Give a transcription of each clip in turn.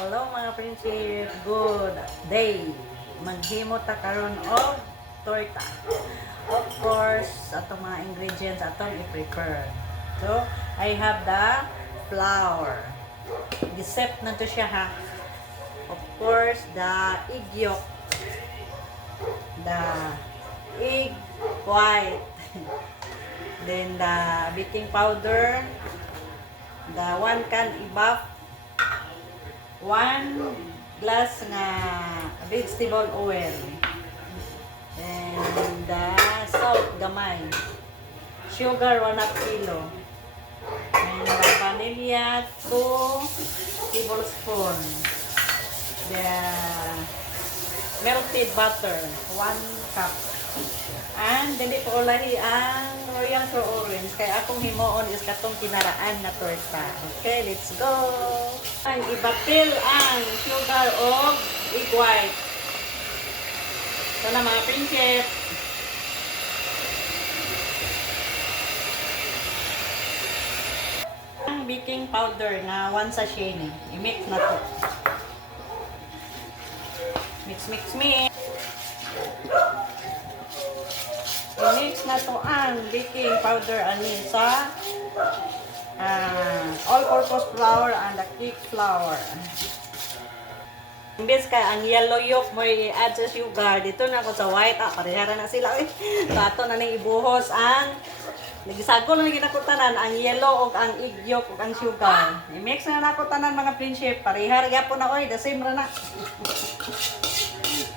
Hello mga prinsip, good day. Maghimo ta karon og torta. Of course, atong mga ingredients atong i-prepare. So, I have the flour. Giset na to siya ha. Of course, the egg yolk. The egg white. Then the baking powder. The 1 can ibaf. 1 glass nga vegetable oil. And salt gamay. Sugar 1/2 kilo. And the vanilla 2 tablespoon. The melted butter 1 cup. And dili po ulahi ang royal for orange. Kaya akong himoon is katong kinaraan na torta. Okay, let's go! Ang ibapil ang sugar o egg white. Ito na mga prinsip. Ang baking powder na 1 sachet ni. I-mix na to. Mix, mix, mix. I-mix na to ang baking powder ani sa all-purpose flour and the cake flour. Imbes ka ang yellow yolk mo i-add sa sugar, dito na ako sa white. Parehara na sila. So, ato na nang ibuhos ang nagisagol na ginakutanan ang yellow o ang egg yolk o ang sugar. I-mix na nakutanan mga prinsip. Parehara yapon na the same ra na.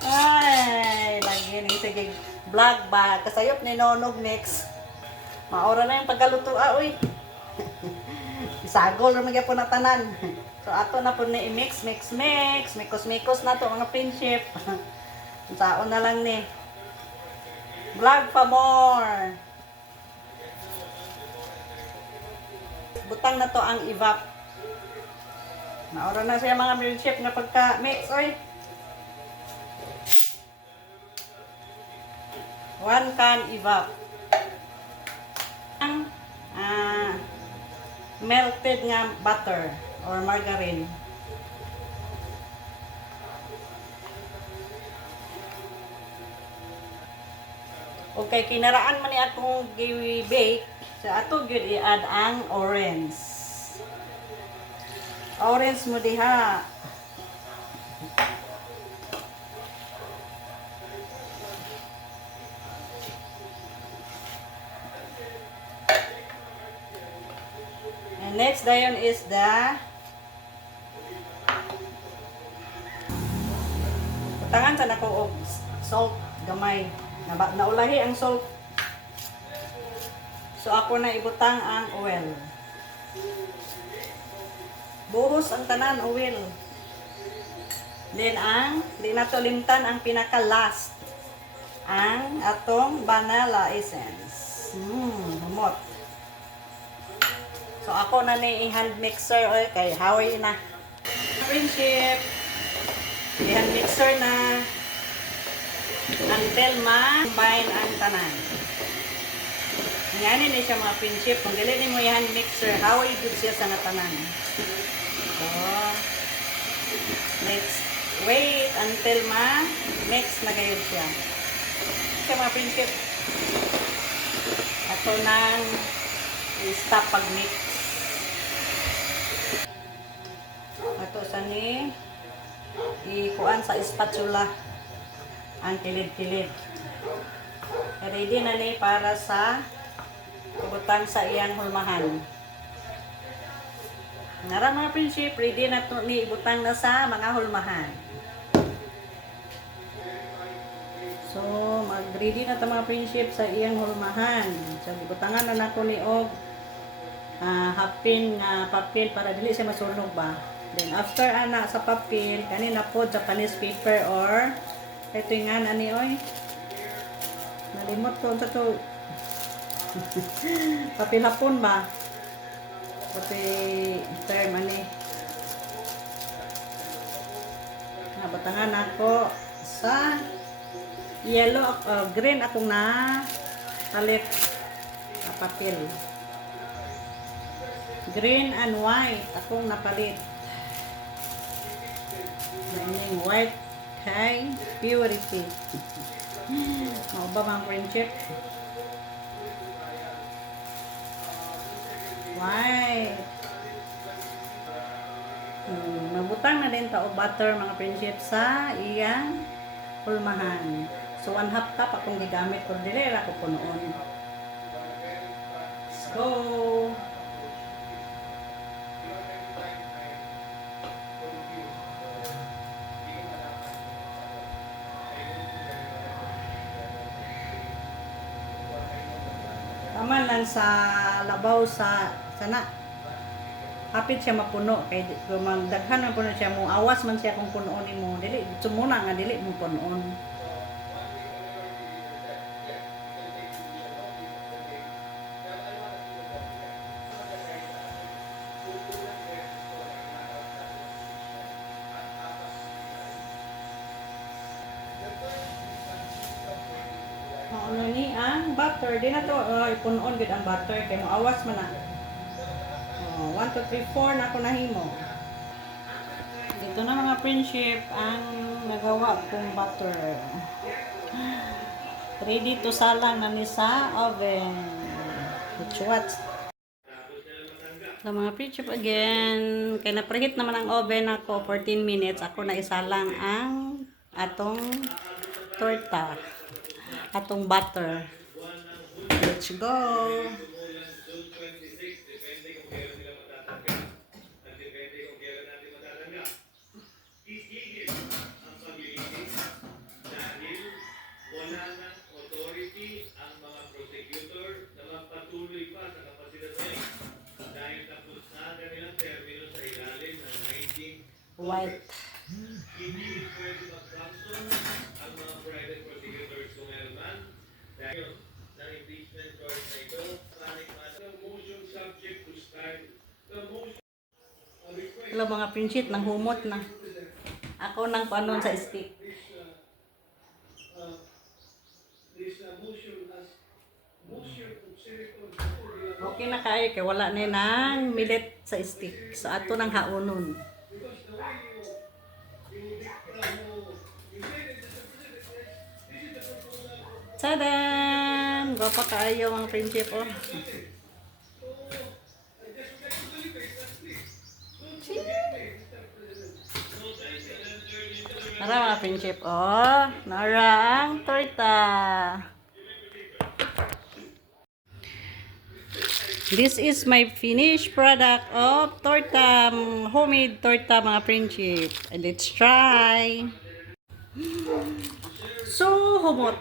Ay, lagi ni sige vlog ba kasayop ni Nonog next. Maora na yung pagkaluto oy. Isagol ra magyapon na tanan. So ato na po ni i-mix, mix, mix. Mikos-mikos na to mga prinsip. Saon na lang ni. Vlog pa more. Butang na to ang evap. Maora na siya mga prinsip na pagka-mix oy. 1 can evap. Ang melted nga butter or margarine. Okay, kinaraan man ni akong gi-bake. So ato gyud i-add ang orange. Orange mo diha. Next dayon is the tangan sa nako og salt gamay. Naulahi ang salt. So ako na ibutang ang oil. Buhos ang tanan oil. Then di na to limtan ang pinaka last. Ang atong vanilla essence. Humot. So ako na ni hand mixer oy kay haway na. Friendship. I-hand mixer na until ma-combine ang tanan. Ngayon ni siya mga friendship. Kung dili ni mo i-hand mixer, haway good siya sa tanan. So let's wait until ma-mix na gayud siya. Siya mga friendship. Ato nang i-stop pag-mix. Ato sa ni ikuan sa spatula ang kilid-kilid. Ready na ni para sa ibutang sa iyang hulmahan. Ngara mga prinsip, ready na to ni ibutang na sa mga hulmahan. So, mag-ready na ta mga prinsip sa iyang hulmahan. So, ibutangan na nako ni og hapin nga papel para dili siya masunog ba. Then after ana sa papel kanina po Japanese paper or ito nga ani oy. Nalimot ko sa to. Papel hapon ba? Pati term ani. Batangan ako sa yellow green akong na palit na papel. Green and white akong napalit. Dining white kay purity. Mao ba mga friendship? White. Nabutang na din ta og butter mga friendship sa iyang pulmahan. So 1/2 cup akong gigamit ko dili ra ko punoon. Let's go. Tama lang sa labaw sa sana. Hapit siya mapuno kay kung magdaghan man puno siya mo awas man siya kung punoon nimo dili sumuna nga dili mo punoon. Ano ni ang butter di na to punoon gid ang butter kay mo awas man na. 1, 2, 3, 4 na ako nahimo. Dito na mga friendship ang nagawa kong butter. Ready to salang na ni sa oven. Let's watch. So mga friendship again, kaya na-preheat naman ang oven ako 14 minutes. Ako na isalang ang atong torta. Atong butter. Let's go. White. Hindi pwede mag-function ang mga private prosecutors kung meron man. Dahil ng impeachment court na ito, panic matter, motion subject to start. The motion... Hello mga prinsip, nang humot na. Ako nang panon sa stick. Okay na kayo, kaya wala na nang milit sa stick. So ato nang haunon. Tadam! Gwapa kaayo mga prinsip, oh. Nara mga prinsip, oh. Nara ang torta. This is my finished product of torta. Homemade torta mga prinsip. Let's try. So, humot.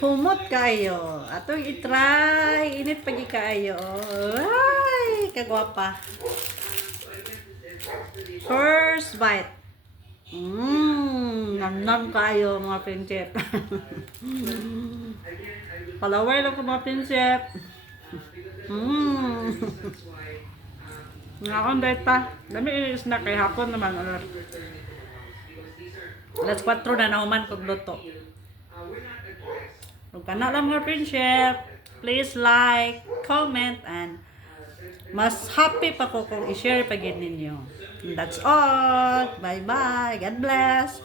Humot kayo. Atong i-try. Init pagi kayo. Ay, kagwapa. First bite. Nam-nam kayo mga prinsip. Palaway lang ko mga prinsip. Ngakon dahil pa. Dami inis na kay hapon naman. Alas 4 na nauman kong luto. Kung kana lang mga friendship, please like, comment, and mas happy pa ko kung i-share pa gid ninyo. And that's all. Bye-bye. God bless.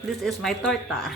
This is my torta.